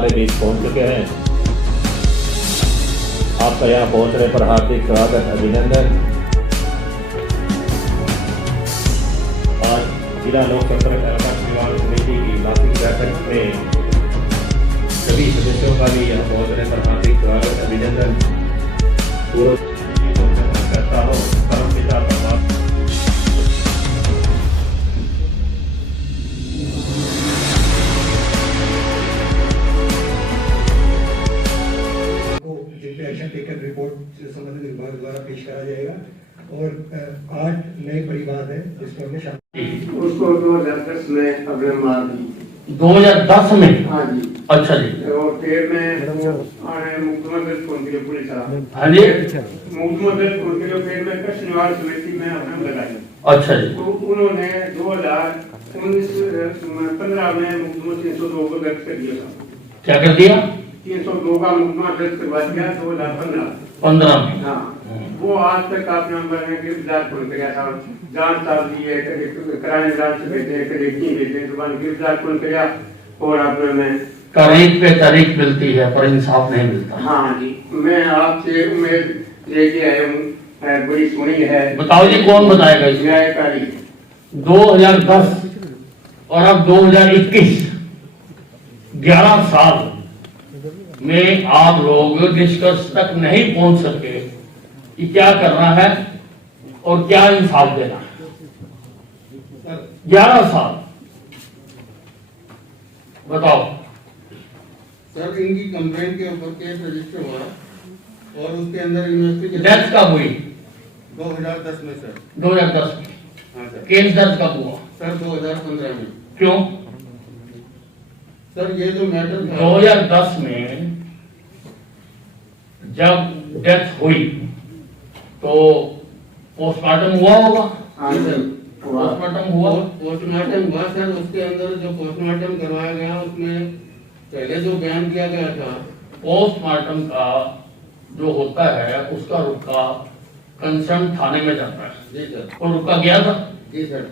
हमारे बीच पहुंच चुके हैं। आपका यहाँ पहुंचने पर हार्दिक स्वागत, अभिनंदन। आज जिला लोक संपर्क चुनाव समिति की मासिक बैठक में सभी सदस्यों का भी यहाँ पहुंचने पर हार्दिक स्वागत, अभिनंदन। पूर्व करता हूँ परम पिता परमात्मा एक्शन टेकन रिपोर्ट संबंधित विभाग द्वारा पेश करा जाएगा और 8 नए परिवार है जिसको हमने शामिल उसको 2010 में अपने मार दी। 2010 में? हाँ जी। अच्छा जी। और फिर में मुख्यमंत्री फोन के लिए पुलिस आ। हाँ जी। मुख्यमंत्री फोन के लिए फिर में शनिवार समिति में अपने लगाई। अच्छा जी। तो उन्होंने 2015 में मुख्यमंत्री 302 को दर्ज कर दिया था। क्या कर दिया? 302 का मुकदमा दर्ज करवा दिया 2015 में। हाँ, वो आज तक आपने नंबर में गिरफ्तार खोल गया था। जांच साल दी है, कराने जांच से भेजे, कभी नहीं भेजे, तो बाद गिरफ्तार खोल गया और आपने में तारीख पे तारीख मिलती है पर इंसाफ नहीं मिलता। हाँ जी, मैं आपसे उम्मीद लेके आया हूँ, बड़ी सुनी है। बताओ जी, कौन बताएगा इसे? न्यायकारी 2010 और अब 2021, 11 साल में आप लोग निष्कर्ष तक नहीं पहुंच सके कि क्या करना है और क्या इंसाफ देना है। 11 साल बताओ सर। इनकी कंप्लेंट के ऊपर केस रजिस्टर हुआ और उसके अंदर इन्वेस्टिगेशन। डेथ कब हुई? 2010 में सर। 2010 में? हाँ सर। केस दर्ज कब हुआ? सर 2015 में। क्यों? सर ये जो मैटर 2010 में जब डेथ हुई तो पोस्टमार्टम हुआ होगा? हाँ सर, पोस्टमार्टम हुआ? पोस्टमार्टम हुआ सर। उसके अंदर जो पोस्टमार्टम करवाया गया उसमें पहले जो बयान दिया गया था, पोस्टमार्टम का जो होता है उसका रुका कंसर्न थाने में जाता है। जी सर। और रुका गया था? जी सर।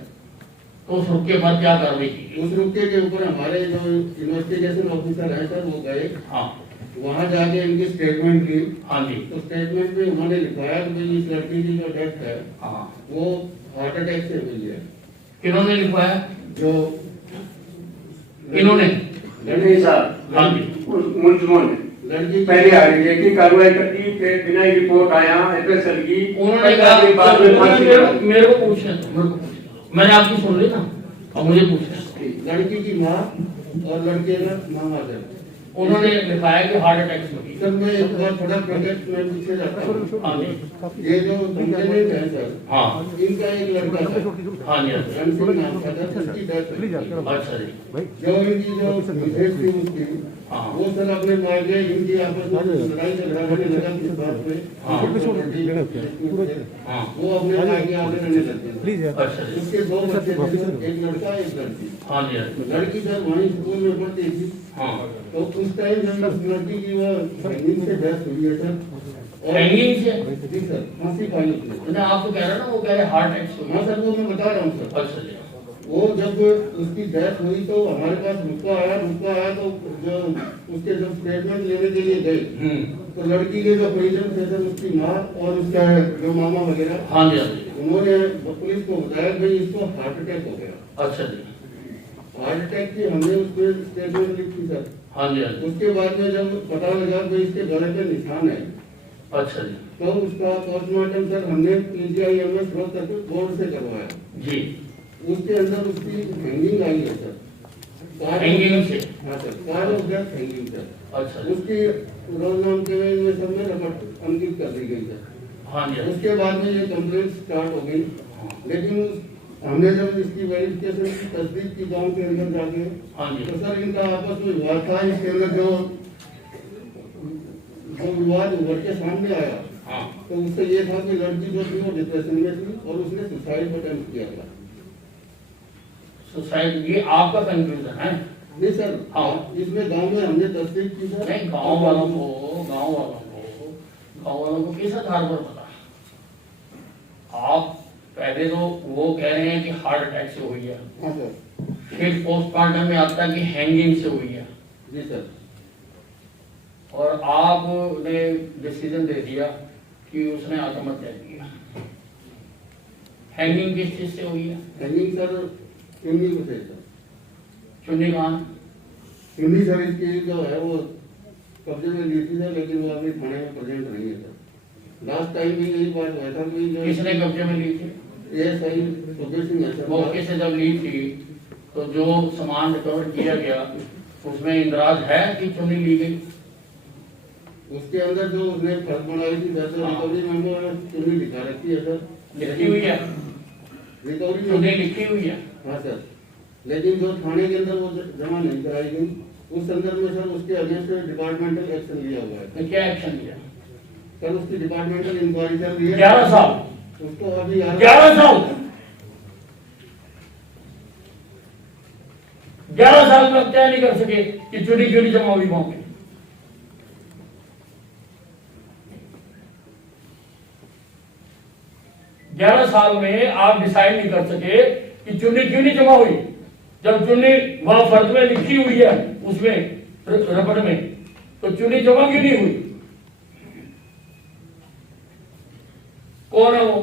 तो उस रुके पर क्या कार्रवाई की? उस रुके के ऊपर हमारे जो इन्वेस्टिगेशन ऑफिसर है सर वो गए, हाँ वहाँ जाके इनकी स्टेटमेंट ली। हाँ जी। तो स्टेटमेंट में उन्होंने लिखवाया कि भाई इस लड़की की जो डेथ है हाँ, वो हार्ट अटैक से हुई है। किन्होंने लिखवाया? जो इन्होंने? नहीं साहब, हाँ जी। मुलजमों ने लड़की पहले आगे की कार्रवाई करती, फिर बिना रिपोर्ट आया एफएसएल की उन्होंने कहा बाद में फांसी करा। मेरे को पूछे, मैंने आपकी सुन ली ना, अब मुझे पूछे। लड़की की माँ और लड़के का नाम आ जाए। उन्होंने लिखाया कि हार्ट अटैक से हुई। सर मैं एक बार थोड़ा प्रोजेक्ट में पीछे जाता हूँ। हाँ जी। ये जो कंप्लेनेंट है सर, हाँ इनका एक लड़का था, हाँ जी। रणसिंह नाम का था, उसकी डेथ हुई। अच्छा जी। जो इनकी जो मिसेज थी उसकी, हाँ। वो सर अपने मायके इनकी आपस में लड़ाई झगड़ा होने लगा इस बात पे। हाँ। हाँ। वो अपने मायके आगे रहने लगे। अच्छा जी। उसके 2 बच्चे थे सर, एक लड़का एक लड़की। हाँ जी। लड़की सर वहीं स्कूल में पढ़ती थी। हाँ, तो उस टाइम जब लड़की की वो हैंगिंग से डेथ हुई है सर। हैंगिंग से? जी सर, फांसी खाई उसने। मैं आपको कह रहा ना, वो कह रहे हार्ट अटैक से हाँ हुई। सर, वो मैं बता रहा हूँ सर। अच्छा जी। वो जब उसकी डेथ हुई तो हमारे पास रुका आया तो जो उसके जब स्टेटमेंट लेने के लिए गए तो लड़की के जो परिजन थे सर, उसकी माँ और उसका जो मामा वगैरह, हाँ जी। हाँ जी। उन्होंने पुलिस को बताया भाई इसको हार्ट अटैक हो गया। अच्छा जी। हार्ट अटैक की हमने उसमें स्टेटमेंट लिखी सर। हाँ जी। हाँ जी। उसके बाद में जब पता लगा भाई इसके गले पे निशान है, अच्छा जी। तो उसका पोस्टमार्टम सर हमने PGIMS रोहतक बोर्ड से करवाया। जी। उसके अंदर उसकी हैंगिंग आई है सर। हैंगिंग से? हाँ sir, car of death hanging sir. अच्छा जी। उसकी रोल नाम के में सब में रिपोर्ट अंकित कर दी गई सर। हाँ जी। उसके बाद में ये कंप्लेंट स्टार्ट हो गई, लेकिन हमने जब इसकी वेरिफिकेशन की तस्दीक की गांव के अंदर जाके, हाँ जी। तो सर इनका आपस में विवाद था। इसके अंदर जो विवाद उभर के सामने आया, हाँ। तो उससे ये था कि लड़की जो थी वो डिप्रेशन में थी और उसने सुसाइड अटेम्प्ट किया था। सुसाइड? ये आपका कंक्लूजन है? नहीं सर, हाँ। इसमें गांव में हमने तस्दीक की सर। नहीं, गांव वालों को किस आधार पर पता? आप पहले तो वो कह रहे हैं कि हार्ट अटैक से हुई है, हाँ सर। फिर पोस्टमार्टम में आता है कि हैंगिंग से हुई है। जी सर। और आपने डिसीजन दे दिया कि उसने आत्महत्या की है। हैंगिंग किस चीज से हुई है? हैंगिंग सर चुन्नी को थे सर। चुन्नी कहाँ? चुन्नी सर इसकी जो है वो कब्जे में ली थी सर, लेकिन वो अभी थाने में प्रेजेंट नहीं है सर। लास्ट टाइम भी यही बात हुआ था कि जो किसने कब्जे में ली थी? ये सही सुबह सिंह है सर। मौके से जब ली थी तो जो सामान रिकवर किया गया उसमें इंदराज है कि चुन्नी ली गई? उसके अंदर जो उसने फर्क बनाई थी सर, रिकवरी मेमो में चुन्नी लिखा रखी है सर। लिखी हुई है? रिकवरी चुन्नी में लिखी हुई है? हाँ सर, लेकिन जो थाने के अंदर वो जमा नहीं कराई गई, उस संदर्भ में सर उसके अगेंस्ट डिपार्टमेंटल एक्शन लिया हुआ है तो क्या एक्शन लिया? सर। उसकी डिपार्टमेंटल इंक्वायरी चल रही है। 11 साल उसको अभी 11 साल 11 साल में आप क्या नहीं कर सके कि चुनी क्यों नहीं जमा हुई वहां पे? ग्यारह साल में आप डिसाइड नहीं कर सके कि चुन्नी क्यों नहीं जमा हुई, जब चुन्नी वहां फर्ज में लिखी हुई है उसमें रबड़ में, तो चुन्नी जमा क्यों नहीं हुई? कौन है वो?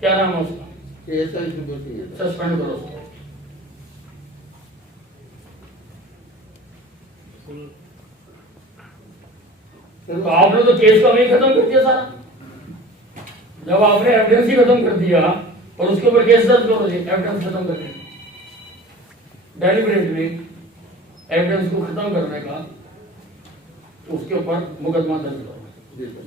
क्या नाम है उसका? एएसआई सुबह सिंह है सर। सस्पेंड करो उसको। तो आपने तो केस का नहीं खत्म कर दिया सारा। जब आपने एविडेंस ही खत्म कर दिया और उसके ऊपर केस दर्ज करो, एविडेंस खत्म करने डेलिबरेटली एविडेंस को खत्म करने का, तो उसके ऊपर मुकदमा दर्ज करो। जी सर।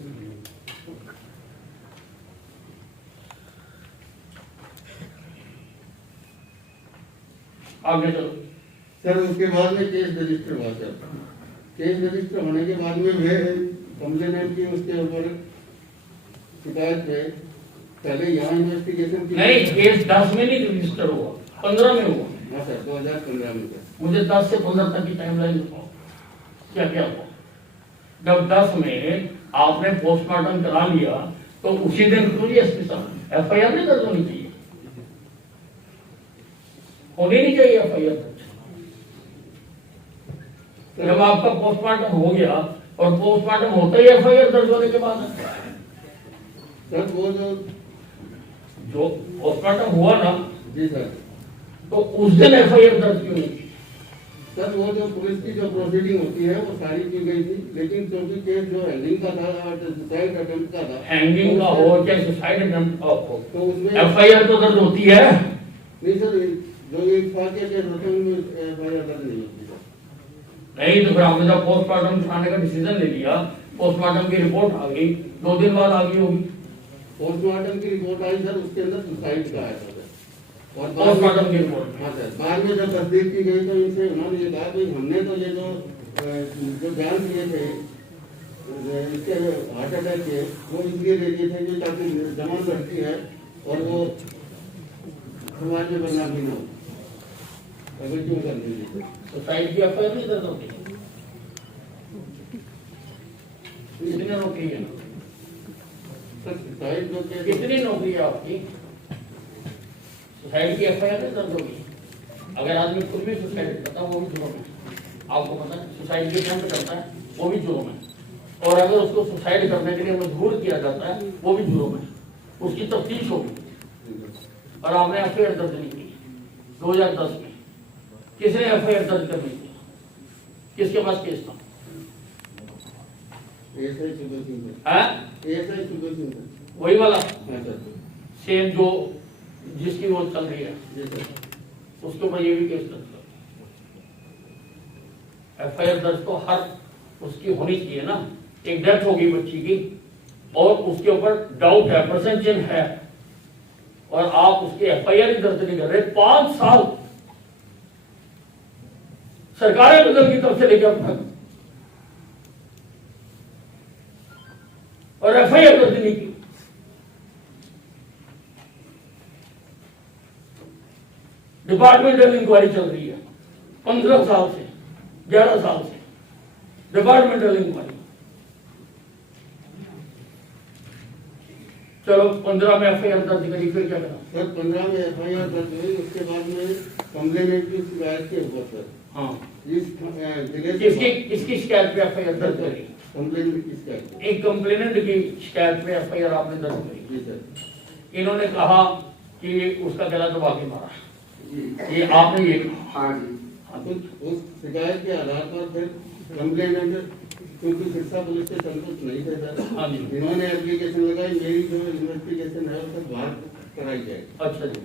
आगे चलो। सर उसके बाद में केस रजिस्टर हुआ सर। केस रजिस्टर होने के बाद में वे कंप्लेनेंट की उसके ऊपर शिकायत पे पहले यहाँ इन्वेस्टिगेशन की। नहीं, केस 10 में नहीं रजिस्टर हुआ, 15 में हुआ। हाँ सर, 2015 में सर। मुझे 10 से 15 तक की टाइमलाइन बताओ, क्या क्या हुआ? जब 10 में आपने पोस्टमार्टम करा लिया तो उसी दिन क्यों एसपी साहब एफआईआर नहीं दर्ज होनी चाहिए? होनी नहीं चाहिए एफआईआर दर्ज। जब आपका पोस्टमार्टम हो गया और पोस्टमार्टम होता ही एफआईआर दर्ज होने के बाद सर वो जो पोस्टमार्टम हुआ ना, जी सर, तो उस दिन एफआईआर दर्ज क्यों नहीं? सर वो जो पुलिस की जो प्रोसीडिंग होती है वो सारी की गई थी, लेकिन क्योंकि केस जो हैंगिंग का था और सुसाइड अटेम्प्ट का था, हैंगिंग का हो चाहे सुसाइड अटेम्प्ट का हो, तो उसमें एफआईआर तो दर्ज होती है। नहीं सर, जो ये फाके केस होते हैं उनमें एफआईआर दर्ज नहीं होती सर। नहीं तो फिर आपने जब पोस्टमार्टम कराने का डिसीजन ले लिया, पोस्टमार्टम की रिपोर्ट आ गई, 2 दिन बाद आ गई होगी। पोस्टमार्टम की रिपोर्ट आई सर, उसके अंदर सुसाइड का आया था सर। और पोस्टमार्टम की रिपोर्ट, हाँ सर, बाद में जब तस्दीक की गई तो इनसे उन्होंने ये कहा कि हमने तो ये जो बयान दिए थे इसके हार्ट अटैक के, वो इसलिए दे दिए थे कि ताकि जमान लड़की है और वो समाज में बदनामी न हो, अगर क्यों कर दीजिए। सुसाइड की एफआईआर नहीं दर्ज होती, कितनी नौकरी है? सर सुसाइड जो केस कितनी नौकरी है आपकी? सुसाइड की एफआईआर नहीं दर्ज होगी। अगर आदमी खुद भी सुसाइड करता है वो भी जुर्म है, आपको पता है। सुसाइड के अटेम्प्ट करता है वो भी जुर्म है, और अगर उसको सुसाइड करने के लिए मजबूर किया जाता है वो भी जुर्म है, उसकी तफ्तीश होगी। और आपने एफआईआर दर्ज नहीं की 2010 में। किसने एफआईआर दर्ज करनी थी? किसके पास केस था? एएसआई सुबह सिंह सर। है एएसआई सुबह सिंह सर। वही वाला हाँ सर। सेम जो जिसकी वो चल रही है, जी सर। उसके ऊपर ये भी केस दर्ज कर। एफआईआर दर्ज तो हर उसकी होनी चाहिए ना। एक डेथ हो गई बच्ची की और उसके ऊपर डाउट है, प्रसेंशन है, और आप उसकी एफआईआर ही दर्ज नहीं कर रहे। 5 साल सरकारें बदल की तरफ से लेकर अब तक, और एफआईआर दर्ज नहीं की। डिपार्टमेंटल इंक्वायरी चल रही है 15 साल से, 11 साल से डिपार्टमेंटल इंक्वायरी। चलो 15 में एफआईआर दर्ज करी, फिर क्या करा? सर 15 में एफआईआर दर्ज हुई, उसके बाद में कंप्लेनेंट की शिकायत के ऊपर सर हाँ इस जिले किसकी शिकायत पे FIR दर्ज करी? कंप्लेन की शिकायत। एक कंप्लेनेंट की शिकायत पे FIR आपने दर्ज करी। जी सर। इन्होंने कहा कि उसका गला दबा के मारा, ये आपने ये कहा। हाँ जी। हाँ, तो उस शिकायत के आधार पर फिर कंप्लेनेंट क्योंकि सिरसा पुलिस से संतुष्ट नहीं थे सर, हाँ जी। इन्होंने एप्लीकेशन लगाई, मेरी जो इन्वेस्टिगेशन है वो बाहर कराई जाए। अच्छा जी।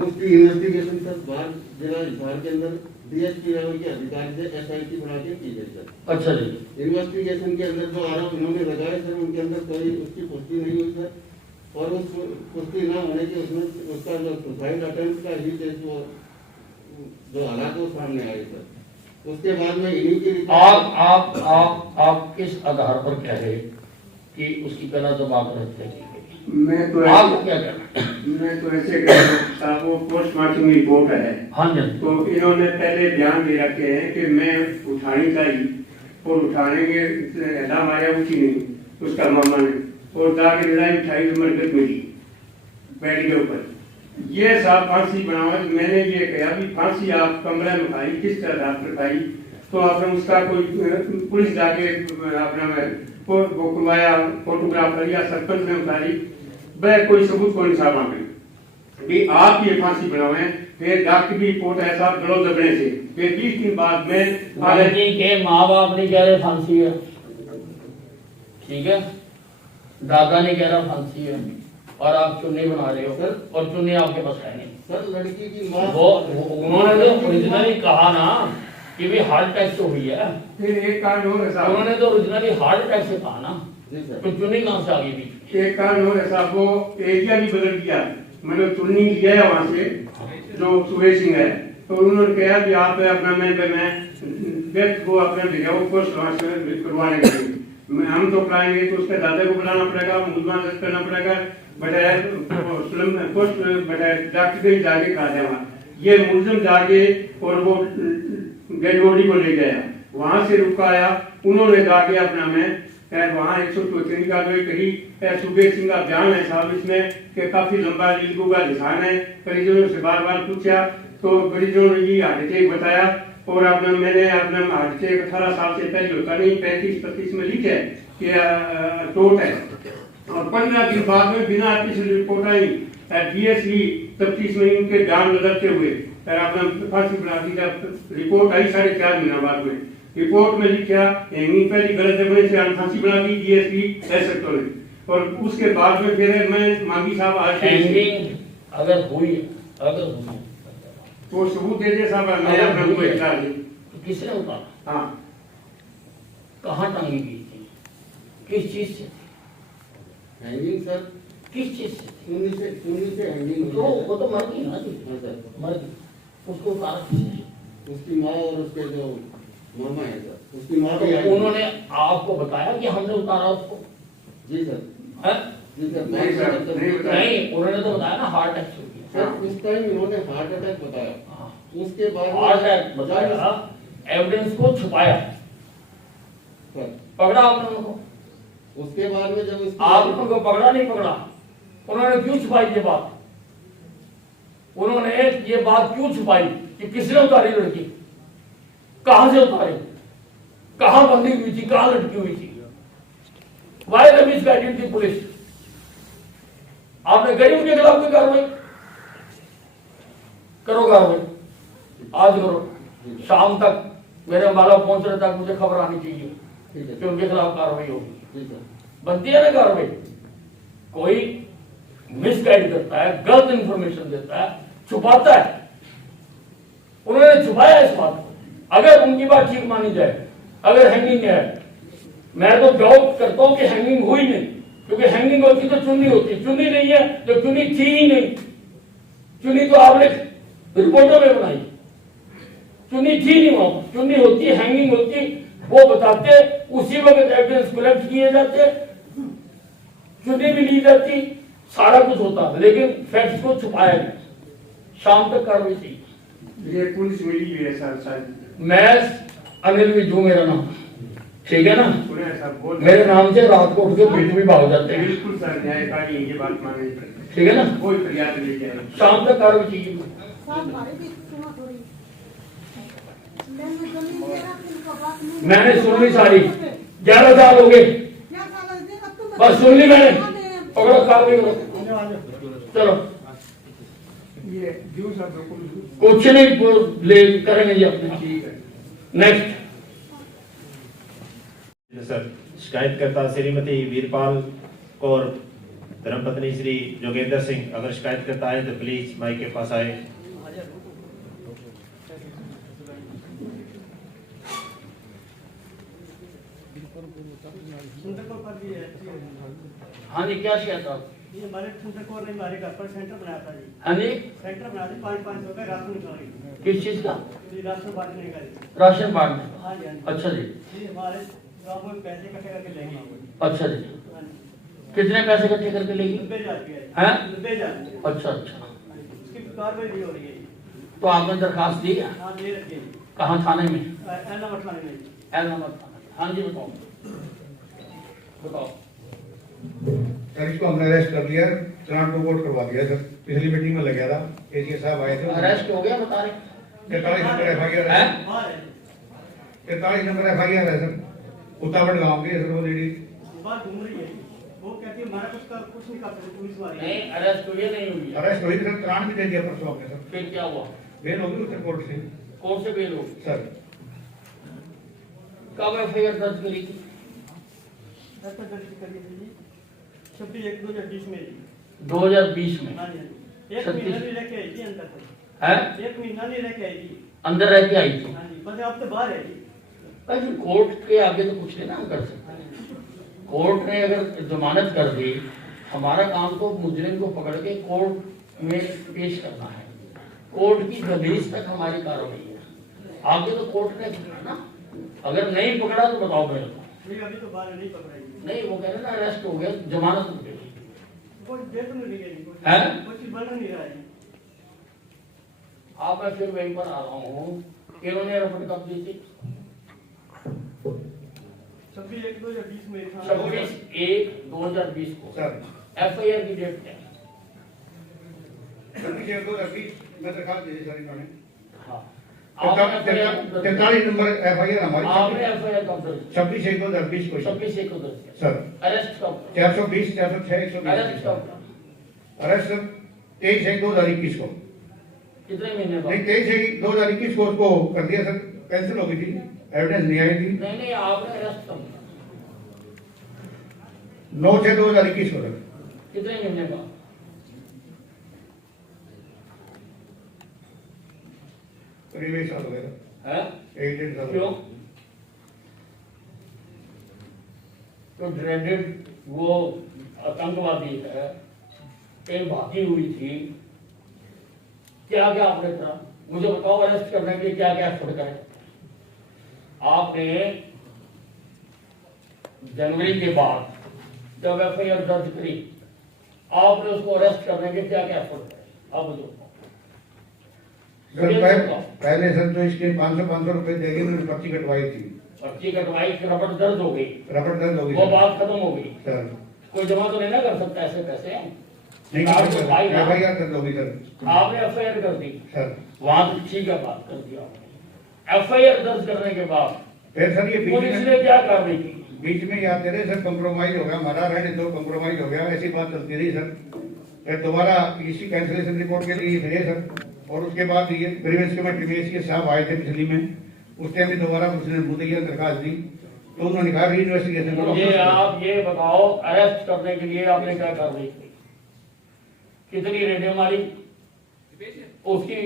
उसकी इन्वेस्टिगेशन सर बाहर जिला हिसार के अंदर DSP लेवल के अधिकारी से SIT बना के की गई सर। अच्छा जी। इन्वेस्टिगेशन के अंदर जो आरोप इन्होंने लगाए सर उनके अंदर कोई उसकी पुष्टि नहीं हुई सर, और उस पुष्टि न होने के उसमें उसका जो सुसाइड अटेम्प्ट का ही केस वो जो हालात वो सामने आए सर। उसके बाद में इन्हीं की आप किस आधार पर कह रहे कि उसकी गला दबा कर हत्या की गई? मैं तो आप क्या कहना? मैं तो ऐसे कह रहा हूँ, वो पोस्टमार्टम रिपोर्ट है, हाँ जी। तो इन्होंने पहले ध्यान दे रखे हैं कि मैं उठानी चाहिए, और उठाने के एलाम आया उठी नहीं उसका मामा ने, और जाके लड़ाई उठाई तो मरकत मिली बेड के ऊपर। ये साहब फांसी बनावा, मैंने ये कहा भी फांसी आप कमरे में खाई, किस तरह पर खाई, तो आपने उसका कोई पुलिस जाके अपना वो करवाया, फोटोग्राफर या सरपंच ने उतारी, वह कोई सबूत को नहीं साहब मांगे भी आप ये फांसी बनवाए। फिर डॉक्टर की रिपोर्ट है साहब गलों दबने से, फिर 20 दिन बाद में लड़की के माँ बाप ने कह रहे फांसी है, ठीक है, दादा ने कह रहा फांसी है, और आप चुन्नी बना रहे हो सर, और चुन्नी आपके पास है नहीं सर। लड़की की माँ वो उन्होंने तो ओरिजिनली कहा ना कि भी हार्ट अटैक से हुई है, फिर एक कारण और है साहब, उन्होंने तो ओरिजिनली हार्ट अटैक से कहा ना, जी सर। तो चुन्नी कहाँ से आ गई बीच? एक कारण और है साहब, वो एरिया भी बदल दिया, मतलब चुन्नी लिया है वहाँ से जो सुबह सिंह है, तो उन्होंने कहा कि आप अपना मैं व्यक्ति को अपना भेजा वो पोस्ट करवाने के लिए, हम तो कराएंगे तो उसके दादा को बुलाना पड़ेगा, मुकदमा दर्ज करना पड़ेगा, बटाया पोस्ट बटाया डॉक्टर के जाके कहा जाए वहाँ, ये मुलजिम जाके और वो डेड बॉडी को ले गया, वहां से रुकाया, उन्होंने जाके अपना मैं वहाँ 174 का जो कही सुबह सिंह का बयान है साहब इसमें कि काफी लंबा लीगू का निशान है, परिजनों से बार बार पूछा तो परिजनों ने ये हार्ट अटैक बताया, और अपना मैंने अपना हार्ट अटैक 18 साल से पहले होता नहीं 35-35 में लिखे कि चोट है, और 15 दिन बाद में बिना किसी रिपोर्ट आई DSP तफ्तीश में इनके जान बदलते हुए अपना फांसी बना दी। रिपोर्ट आई 4.5 महीना बाद में, रिपोर्ट में लिखा पहली गलत जगह से फांसी बना दी DSP सेक्टर ने, और उसके बाद में फिर मैं मांगी साहब आज अगर हुई तो सबूत दे दे साहब, मैं अपना कोई इख्तियार नहीं। तो किसने उतारा? हाँ कहाँ टांगी गई थी, किस चीज से? हैंगिंग सर किस चीज से? चुन्नी से हैंगिंग तो वो तो मर गई ना जी, हाँ सर। मर गई, उसको उतारा किसने? उसकी माँ और उसके जो मामा है सर, उसकी माँ भी आई। तो उन्होंने आपको बताया कि हमने उतारा उसको? जी सर। है? जी सर। नहीं सर, नहीं बताया। नहीं, उन्होंने तो बताया ना हार्ट अटैक से हुई है। सर उस टाइम इन्होंने हार्ट अटैक बताया, हाँ, उसके बाद हार्ट अटैक बताया, एविडेंस को छुपाया, सर पकड़ा आपने उनको? उसके बाद में जब आपने उनको पकड़ा नहीं पकड़ा? उन्होंने क्यों छुपाई ये बात? उन्होंने ये बात क्यों छुपाई कि किसने उतारी लड़की, कहां से उतारी, कहां बंदी हुई थी, कहां लटकी हुई थी? वाई द मिसगाइडेड थी पुलिस? आपने करी उनके खिलाफ कोई कार्रवाई? करो कार्रवाई, आज करो, शाम तक मेरे अम्बाला पहुंचने तक मुझे खबर आनी चाहिए कि उनके खिलाफ कार्रवाई होगी। जी सर। बनती है ना कार्रवाई। कोई मिसगाइड करता है, गलत इंफॉर्मेशन देता है, छुपाता है, उन्होंने छुपाया इस बात को। अगर उनकी बात ठीक मानी जाए, अगर हैंगिंग है, मैं तो डाउट करता हूं कि हैंगिंग हुई नहीं, क्योंकि हैंगिंग होती तो चुन्नी होती, चुन्नी नहीं है, तो चुन्नी थी ही नहीं, चुन्नी तो आपने रिपोर्टों में बनाई, चुन्नी थी नहीं वहां, चुन्नी होती, हैंगिंग होती, वो बताते, उसी वक्त एविडेंस कलेक्ट किए जाते, चुन्नी भी ली जाती, सारा कुछ होता, लेकिन फैक्ट्स को छुपाया नहीं। शाम तक कार्रवाई थी। ये पुलिस मिली हुई है सर शायद, मैं अनिल विजू मेरा नाम, ठीक है ना? सुने हैं साहब, बहुत मेरे नाम से रात को उठ के बिजू भी भाग जाते हैं, बिल्कुल सर न्यायकारी ये बात माने, ठीक है ना? कोई फरियाद नहीं है। शाम तक कार्रवाई की। मैंने सुन ली सारी, 11 साल हो गए, बस सुन ली मैंने। पकड़ो कार्रवाई करो, चलो। ये जूस है बिल्कुल। कुछ नहीं ले करेंगे जी अपने। ठीक है। नेक्स्ट। सर, शिकायतकर्ता श्रीमती वीरपाल कौर, धर्मपत्नी श्री जोगेंद्र सिंह, अगर शिकायतकर्ता आए तो प्लीज माइक के पास आए। हाँ जी, क्या शिकायत था? ये हमारे सुंदर कौर ने हमारे घर पर सेंटर बनाया था जी। हाँ जी, सेंटर बना दी 500 का राशन निकाल किस चीज का? राशन बांटने का जी। राशन बांटने का। हाँ जी, हाँ जी। अच्छा जी, ये हमारे गाँव में पैसे इकट्ठे करके लेंगे। अच्छा जी। हाँ जी। कितने पैसे इकट्ठे करके लेगी? 90,000 रुपया हैं? 90,000। अच्छा अच्छा, उसकी कार्रवाई भी हो रही है। तो आपने दरखास्त दी है? हाँ, दे रखी है। कहाँ थाने में? एलनामा थाने में। एलनाबाद थाना। हाँ जी, बताओ बताओ। सर इसको हमने अरेस्ट कर लिया, चलान रिपोर्ट करवा दिया सर। पिछली मीटिंग में लग गया था, एसीए साहब आए थे। अरेस्ट हो गया बता रहे? 43 नंबर एफआईआर है। हैं? बाहर है। 43 नंबर एफआईआर है सर। उतावड़ गांव की है सर वो लेडी। बाहर घूम रही है। वो कहती है हमारा कुछ नहीं कर सकते पुलिस वाले। नहीं, अरेस्ट हुई नहीं हुई? अरेस्ट हुई सर, चलान भी दे दिया परसों आपने सर। फिर क्या हुआ? बेल होगी उत्तर कोर्ट से कोर्ट से बेल होगी? सर। कब एफआईआर दर्ज करी थी? ऐसा दर्ज करिए जी 26/1/2020 में जी। 2020 में? हाँ जी, हाँ जी। एक 36 महीना नहीं रह के आई जी अंदर तक। है? एक महीना नहीं रह के आई जी। अंदर रह के आई थी? हाँ जी, बस अब तो बाहर है जी। भाई जी, कोर्ट के आगे तो कुछ नहीं ना हम कर सकते। कोर्ट ने अगर जमानत कर दी, हमारा काम तो मुजरिम को पकड़ के कोर्ट में पेश करना है। कोर्ट की दलील तक हमारी कार्रवाई है। आगे तो कोर्ट ने पकड़ा ना, अगर नहीं पकड़ा तो बताओ मेरे को। नहीं, अभी तो बाहर नहीं पकड़ाई। नहीं, वो कह रहे ना अरेस्ट हो गया, जमानत हो गई। कुछ देख नहीं रही है, हैं? कुछ बन नहीं रहा है। आप मैं फिर वहीं पर आ रहा हूँ, इन्होंने रपट कब दी थी? 26/1/2020 में था। 26/1/2020 को। सर एफआईआर की डेट क्या है? 26/1/2020 में दरखास्त दी सर इन्होंने। हाँ, 43 नंबर एफआईआर हमारी। आपने एफआईआर कब दर्ज? 26/1/2020 को 26 को दर्ज किया। सर। अरेस्ट कब? 420 406 120। अरेस्ट कब? अरेस्ट सर 23/1/2021 को। कितने महीने बाद? नहीं 23/1/2021 को उसको कर दिया सर, कैंसिल हो गई थी, एविडेंस नहीं आई थी। नहीं, आपने अरेस्ट कब किया? 9/6/2021 को सर। कितने महीने बाद? करीब 1 साल हो गया है? 1-1.5 साल। क्यों? तो ड्रेडेड वो आतंकवादी है, कहीं भागी हुई थी, क्या क्या आपने करा? मुझे बताओ, अरेस्ट करने के लिए क्या क्या एफर्ट करे? आपने जनवरी के बाद जब एफआईआर दर्ज करी, आपने उसको अरेस्ट करने के क्या क्या एफर्ट करे? आप मुझे बताओ। सर पहले सर तो इसके 500 रुपए देके मैंने पर्ची कटवाई थी। पर्ची कटवाई, रपट दर्ज हो गई, रपट दर्ज हो गई वो सर। बात खत्म हो गई। सर कोई जमा तो नहीं ना कर सकता ऐसे पैसे? नहीं एफआईआर दर्ज हो गई सर। आपने एफआईआर कर दी, सर वहां तो ठीक है, बात कर दिया आपने। एफआईआर दर्ज करने के बाद फिर सर ये पुलिस ने क्या कार्रवाई की? बीच में याद करें सर, कंप्रोमाइज हो गया हमारा, रहने दो कंप्रोमाइज हो गया, ऐसी बात चलती रही सर। फिर दोबारा इसी कैंसिलेशन रिपोर्ट के लिए गए सर, और उसके बाद ये ग्रीवेंस कमेटी में एसीए साहब आए थे पिछली में, उस टाइम भी दोबारा उसने मुद्दइया दरखास्त दी, तो उन्होंने कहा री इन्वेस्टिगेशन करो। मुझे आप ये बताओ, अरेस्ट करने के लिए आपने क्या कार्रवाई की? कितनी रेडें मारी? उसकी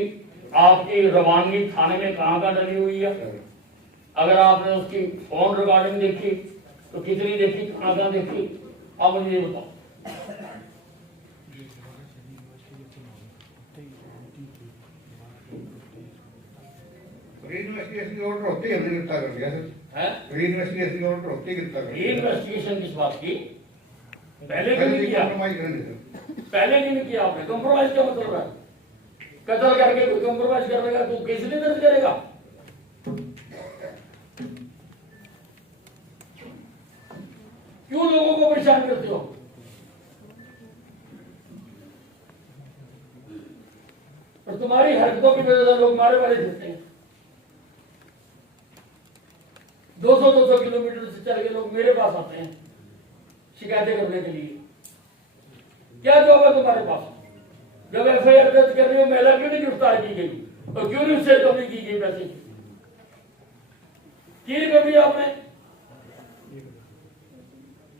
आपकी रवानगी थाने में कहाँ का डली हुई है? अगर आपने उसकी फोन रिकॉर्डिंग देखी तो कितनी देखी, कहाँ देखी? आप मुझे ये बताओ। री इन्वेस्टिगेशन ऑर्डर होते ही हमने गिरफ्तार कर लिया सर। है? री इन्वेस्टिगेशन ऑर्डर होते ही गिरफ्तार कर लिया। इन्वेस्टिगेशन किस बात की? पहले क्यों नहीं किया? कंप्रोमाइज करने सर। पहले नहीं किया आपने? कंप्रोमाइज क्या मतलब है? कत्ल करके कोई कंप्रोमाइज करेगा तो केस नहीं दर्ज करेगा? क्यों लोगों को परेशान करते हो? और तुम्हारी हरकतों की वजह से लोग मारे वाले देते हैं। चल के लोग मेरे पास आते हैं शिकायतें करने के लिए। क्या जवाब है तुम्हारे पास? जब एफआईआर दर्ज कर रही हो, महिला क्यों नहीं गिरफ्तार की गई और क्यों नहीं उससे रिकवरी की गई पैसे की रिकवरी आपने?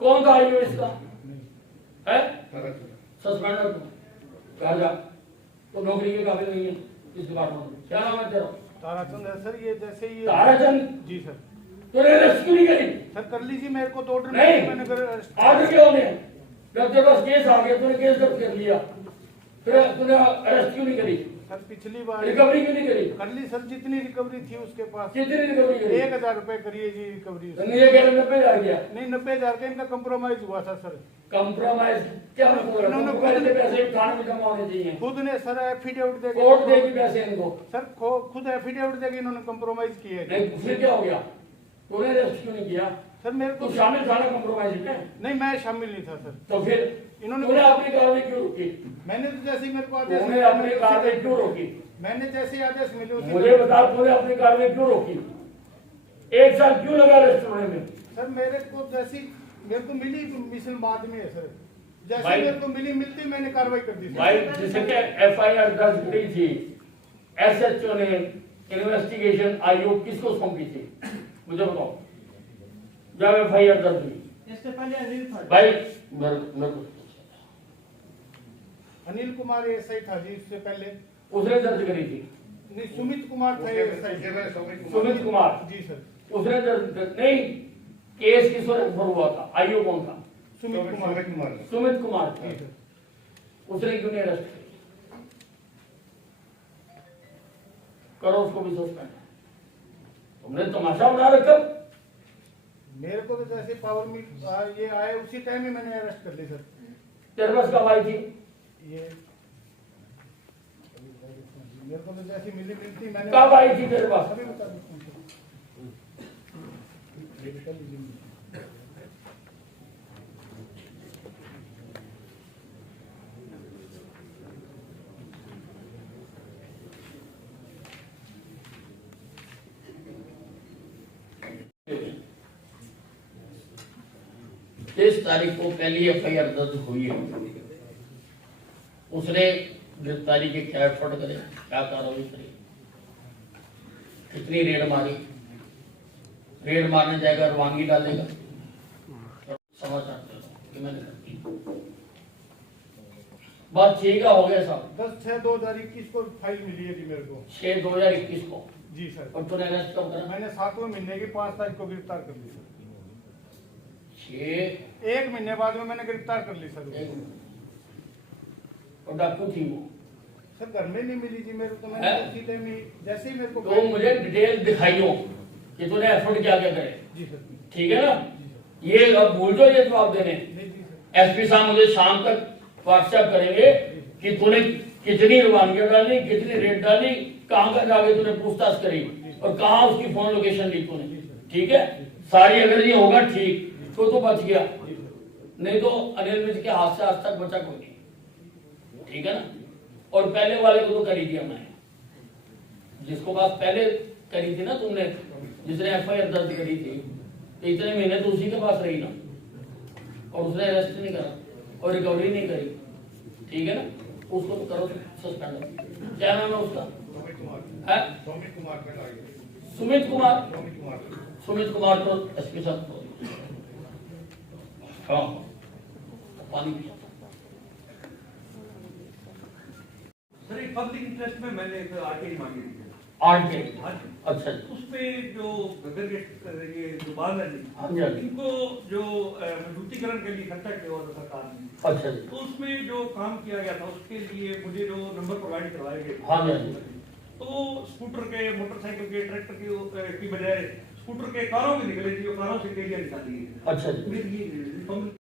कौन था आईओ इसका? है सस्पेंड हो कहा जा तो नौकरी के काबिल नहीं है इस डिपार्टमेंट में। क्या नाम है तेरा? ताराचंद है सर। ये जैसे ही ताराचंद जी सर। तूने अरेस्ट क्यों नहीं करी? सर कर लीजिए, मेरे को तो ऑर्डर नहीं, मैंने आर्डर क्यों नहीं? जब तेरे पास केस आ गया, तूने केस दर्ज कर लिया, फिर तूने अरेस्ट क्यों नहीं करी? सर पिछली बार रिकवरी क्यों नहीं करी? कर ली सर, जितनी रिकवरी थी उसके पास। कितनी रिकवरी करी? 1000 रुपए करिए जी रिकवरी। ये कह रहे 90,000 गया। नहीं 90,000 का इनका कंप्रोमाइज हुआ था सर। कंप्रोमाइज क्या मतलब? इन्होंने पहले पैसे थाने में जमा होने चाहिए, खुद ने सर एफिडेविट दे कोर्ट देगी पैसे इनको। सर खुद एफिडेविट देके इन्होंने कंप्रोमाइज किया है। नहीं फिर क्या हो गया? तूने अरेस्ट क्यों नहीं किया? सर मेरे को तू शामिल था ना कंप्रोमाइज में? नहीं, मैं शामिल नहीं था सर। तो फिर इन्होंने तूने अपनी कार्रवाई क्यों रोकी? मैंने तो जैसे ही मेरे को आदेश तूने अपनी कार्रवाई क्यों रोकी? मैंने जैसे ही आदेश मिले उसी मुझे बता, तूने अपनी कार्रवाई क्यों रोकी? 1 साल क्यों लगा अरेस्ट होने में? सर मेरे को जैसी मेरे को मिली मिसल बाद में है सर। जैसे भाई- मेरे को मिलती मैंने कार्रवाई कर दी सर। भाई जिसके एफआईआर दर्ज करी थी, एसएचओ ने इन्वेस्टिगेशन आयोग किसको सौंपी थी? मुझे बताओ जब एफआईआर दर्ज हुई। इससे पहले अनिल था भाई मेरे को अनिल कुमार एसआई था जी। इससे पहले उसने दर्ज करी थी। नहीं, सुमित कुमार था एसआई। सुमित कुमार जी सर। उसने दर्ज नहीं, केस किस पर रेफर हुआ था? आईओ कौन था? सुमित कुमार। सुमित कुमार था। जी सर। उसने क्यों नहीं अरेस्ट किया? करो उसको भी सस्पेंड। तुमने तमाशा बना रखा। मेरे को तो जैसे पावर मिल ये आए उसी टाइम में मैंने अरेस्ट कर ली सर। तेरे पास कब आई थी? ये मेरे को तो जैसी मिलती मैंने कब आई थी तेरे पास? अभी बता देता हूँ सर। ये बता लीजिए मुझे। इस तारीख को पहली एफआईआर दर्ज हुई है। उसने गिरफ्तारी के क्या एफर्ट करे, क्या कार्रवाई करी, कितनी रेड मारी, रेड मारने जाएगा रवानगी डालेगा, समाचार कि मैंने कर दी। बात 6 का हो गया साहब। 10/6/2021 को फाइल मिली है जी मेरे को। 6/2021 को। जी सर। और तूने अरेस्ट कब करा? मैंने 7वें महीने की 5 तारीख को गिरफ्तार कर ली सर। 6 1 महीने बाद में मैंने गिरफ्तार कर ली सर। और डाकू थी वो। सर घर में नहीं मिली जी मेरे को। मैंने है? उसी टाइम ही जैसे ही मेरे को तो मुझे डिटेल दिखाइयो कि तूने एफर्ट क्या क्या करे। जी सर। ठीक है ना? ये अब भूल जाओ ये जवाब देने। नहीं जी सर। एसपी साहब मुझे शाम तक व्हाट्सएप करेंगे कि तूने कितनी रवानगी डाली, कितनी रेट डाली, कहाँ का जाके तूने पूछताछ करी और कहाँ उसकी फोन लोकेशन ली तूने। ठीक है? सारी अगर ये होगा ठीक तो बच गया, नहीं तो अनिल मिश्र के हाथ से आज तक बचा कोई नहीं। ठीक है ना? और पहले वाले को तो कर ही दिया मैंने, जिसको बात पहले करी थी ना तुमने, जिसने एफआईआर दर्ज करी थी, तो इतने महीने तो उसी के पास रही ना, और उसने अरेस्ट नहीं करा और रिकवरी नहीं करी। ठीक है ना? उसको तो करो सस्पेंड। क्या नाम है उसका? है सुमित कुमार। सुमित कुमार को एसपी साहब हाँ पानी पिया। सर एक पब्लिक इंटरेस्ट में मैंने एक आरटीआई मांगी थी। आरटीआई? अच्छा जी। उसपे जो गदर के ये जो बाल है हाँ जी, हाँ जी। इनको जो मजबूतीकरण के लिए खर्चा किया हुआ था सरकार ने, अच्छा जी। तो उसमें जो काम किया गया था उसके लिए मुझे जो नंबर प्रोवाइड करवाए गए हाँ जी, हाँ जी। तो स्कूटर के, मोटरसाइकिल के, ट्रैक्टर की बजाय स्कूटर के कारों के निकले थी, कारों से गाड़ियां निकाली गई। अच्छा जी। मेरी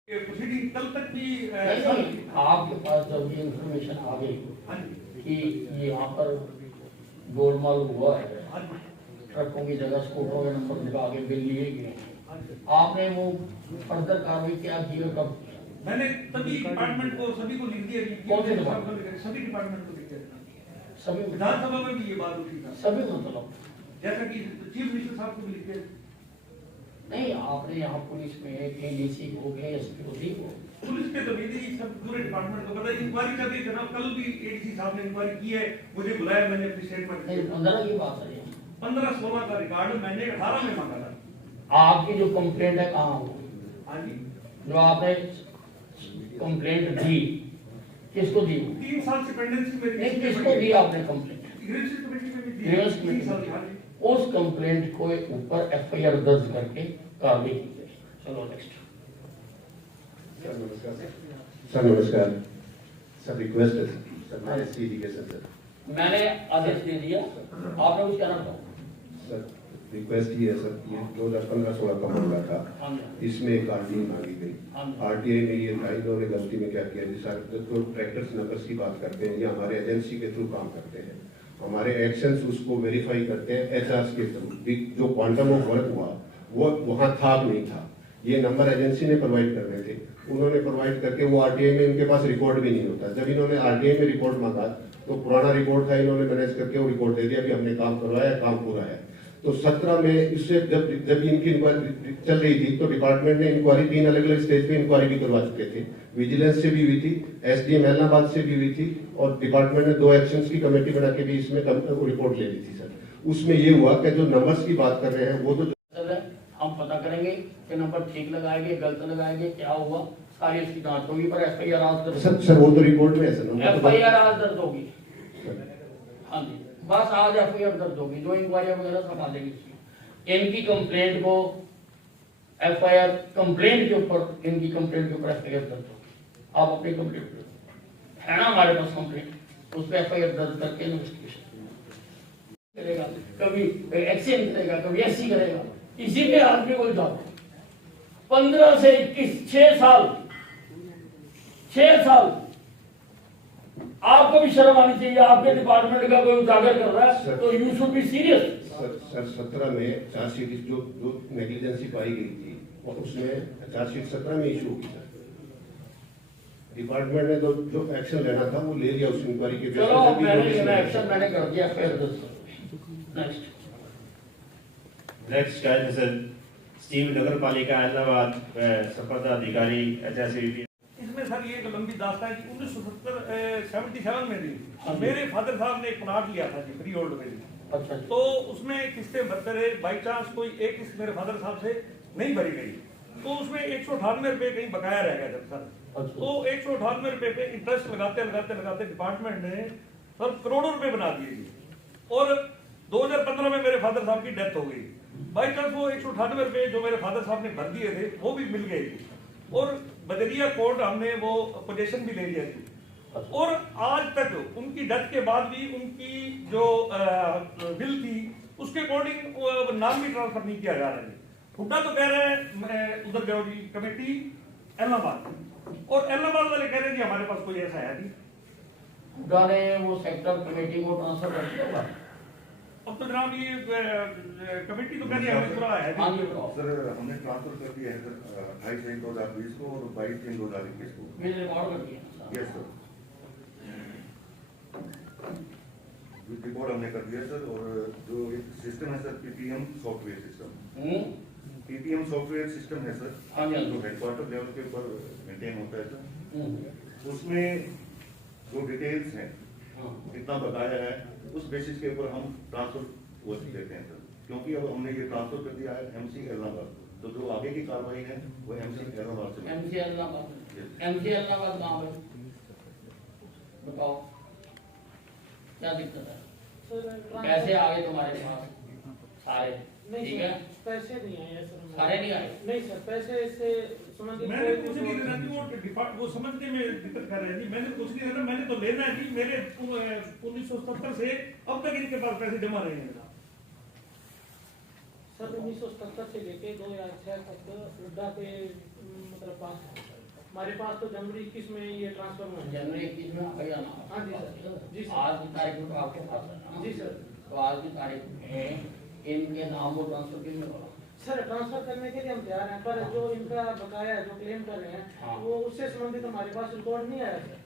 ये प्रोसीडिंग कल तक भी नहीं, आपके पास जब ये इंफॉर्मेशन आ गई हाँ जी, कि ये यहाँ पर गोलमाल हुआ है, हाँ जी, ट्रकों की जगह स्कूटरों के नंबर लगा के बिल लिए गए, हाँ जी। आपने वो फर्दर कार्रवाई क्या की और कब? मैंने सभी डिपार्टमेंट को, सभी को लिख दिया कि कौन से डिपार्टमेंट? सभी डिपार्टमेंट को लिख दिया। सभी विधानसभा में भी ये बात उठी था, सभी मतलब जैसा कि चीफ मिनिस्टर साहब को भी लिख दिया। नहीं, आपने यहाँ पुलिस में एडीसी हो गए, एसपी हो, पुलिस पे तो नहीं थी, सब पूरे डिपार्टमेंट को पता है। इंक्वायरी कर रही थी ना, कल भी एडीसी साहब ने इंक्वायरी की है, मुझे बुलाया, मैंने अपनी स्टेटमेंट नहीं 15 की बात है। 15-16 का रिकॉर्ड मैंने 18 में मांगा था। आपकी जो कंप्लेंट है कहाँ हो? हाँ जी, जो आपने कंप्लेंट दी किसको दी? 3 साल से पेंडेंसी मेरी। नहीं, किसको दी आपने कंप्लेंट? ग्रीवेंस कमेटी में भी दी। ग्रीवेंस 3 साल कमेटी। हाँ जी। उस कंप्लेंट को ऊपर एफआईआर दर्ज करके कार्रवाई की गई। चलो नेक्स्ट। सर नमस्कार सर, रिक्वेस्ट है सर, मैं एससी एजुकेशन सर। मैंने आदेश दे दिया, आपने कुछ कहना था? सर रिक्वेस्ट ये है सर, ये 2015-16 का मामला था, हाँ जी। इसमें एक आरटीआई मांगी गई। आरटीआई में ये था, इन्होंने गलती में क्या किया जी सर, जो ट्रैक्टर्स नंबर्स की बात करते हैं, ये हमारे एजेंसी के थ्रू काम करते हैं, हमारे एक्शंस उसको वेरीफाई करते हैं एचआरस के थ्रू। जो क्वांटम ऑफ वर्क हुआ वो वहाँ था नहीं था, ये नंबर एजेंसी ने प्रोवाइड करने थे, उन्होंने प्रोवाइड करके वो आरटीआई में उनके पास रिकॉर्ड भी नहीं होता। जब इन्होंने आरटीआई में रिकॉर्ड मांगा तो पुराना रिकॉर्ड था, इन्होंने मैनेज करके वो रिकॉर्ड दे दिया कि हमने काम करवाया, काम पूरा है। तो 17 में इससे जब इनकी इंक्वायरी चल रही थी तो डिपार्टमेंट ने इंक्वायरी 3 अलग अलग स्टेज पे इंक्वायरी भी करवा चुके थे, विजिलेंस से भी हुई थी, एसडीएम एलनाबाद से भी हुई थी, और डिपार्टमेंट ने 2 एक्शंस की कमेटी बना के भी इसमें रिपोर्ट ले ली थी सर। उसमें ये हुआ कि जो नंबर्स की बात कर रहे हैं वो तो हम पता करेंगे कि नंबर ठीक लगाएंगे, गलत लगाएंगे, क्या हुआ, सारी इसकी जांच होगी, पर एफआईआर आज दर्ज सर वो तो रिपोर्ट में है सर, एफआईआर आज दर्ज होगी। हाँ जी, बस आज एफआईआर दर्ज होगी, जो इंक्वायरी वगैरह संभालेगी इसमें। इनकी कंप्लेंट को एफआईआर कंप्लेंट के ऊपर, इनकी कंप्लेंट के ऊपर एफआईआर दर्ज होगी। आप अपनी कंप्लेंट है ना, हमारे पास कंप्लेंट, उस पर एफआईआर दर्ज करके इन्वेस्टिगेशन करेगा, कभी एक्शन करेगा, कभी एससी करेगा, इसी पे आदमी को जाओ। 15 से 21 6 साल आपको भी शर्म आनी चाहिए। आपके डिपार्टमेंट का कोई उजागर कर रहा है तो you should be serious. Sir 17 में चार्जशीट जो नेग्लिजेंसी पाई गई थी और उसमें चार्जशीट 17 में इशू की सर, डिपार्टमेंट ने जो एक्शन लेना था वो ले लिया उस इंक्वायरी के। चलो मैंने एक्शन मैंने कर दिया, नेक्स्ट नेक्स्ट शिकायत है सर, स्टीव नगर पालिका अहमदाबाद संपदा अधिकारी एचआरसीबी। इसमें सर ये एक लंबी दास्तान है कि 1977 में भी मेरे फादर साहब ने एक प्लाट लिया था जी, फ्री होल्ड में जी। अच्छा। तो उसमें किस्तें भरते रहे, बाई चांस कोई एक किस्त मेरे फादर साहब से नहीं भरी गई, तो उसमें 198 रुपए कहीं बकाया रह गया था सर। अच्छा। तो 198 रुपए पे इंटरेस्ट लगाते डिपार्टमेंट ने सर करोड़ों रुपए बना दिए जी। और 2015 में मेरे फादर साहब की डेथ हो गई। बाई चांस वो 198 रुपए जो मेरे फादर साहब ने भर दिए थे वो भी मिल गए थे, और बदरिया कोर्ट हमने वो पोजेशन भी ले लिया थी। और आज तक उनकी डेथ के बाद भी उनकी जो बिल थी उसके अकॉर्डिंग नाम भी ट्रांसफर नहीं किया जा रहा है। हुड्डा तो कह रहे हैं मैं उधर गया जी कमेटी इलाहाबाद, और इलाहाबाद वाले कह रहे हैं जी हमारे पास कोई ऐसा है नहीं। हुड्डा ने वो सेक्टर कमेटी को ट्रांसफर कर दिया। अब तो जनाब ये कमेटी तो कह रही है हमें पूरा है हाँ जी, सर हमने ट्रांसफर कर दिया है सर 28/3/2020 को और 22/3/2021 को। मेरे रिकॉर्ड कर दिया। यस सर, रिकॉर्ड हमने कर दिया सर। और जो एक सिस्टम है sir PTM software system, PTM software system है सर, हाँ जी, जो हेडक्वार्टर लेवल के ऊपर मेंटेन होता है सर, उसमें जो डिटेल्स हैं कितना बकाया है उस बेसिस के ऊपर हम ट्रांसफर वो देते हैं सर। क्योंकि अब हमने ये ट्रांसफर कर दिया है एमसी इलाहाबाद, तो जो आगे की कार्रवाई है वो एमसी इलाहाबाद से। एमसी इलाहाबाद कहाँ है बताओ, क्या दिक्कत है? कैसे आ गए तुम्हारे पास सारे? ठीक है, पैसे नहीं आए सर, सारे नहीं आए। नहीं सर, पैसे से मैंने कुछ नहीं लेना जी, वो समझने में दिक्कत कर रहे हैं जी। मैंने कुछ नहीं लेना, मैंने तो लेना है जी। मेरे 1977 से अब तक इनके पास पैसे जमा रहे हैं सर। 1977 से लेके 2006 तक हुड्डा के मतलब पास हमारे पास तो जनवरी 21 में ये ट्रांसफर हुआ। जनवरी 21 में आ गया ना? हाँ जी सर, जी सर। आज की तारीख में तो आपके पास है ना? जी सर। तो आज की तारीख में इनके नाम को ट्रांसफर क्यों नहीं करा? सर ट्रांसफर करने के लिए हम तैयार हैं, पर जो इनका बकाया जो क्लेम कर रहे हैं वो उससे संबंधित हमारे पास रिकॉर्ड नहीं आया सर।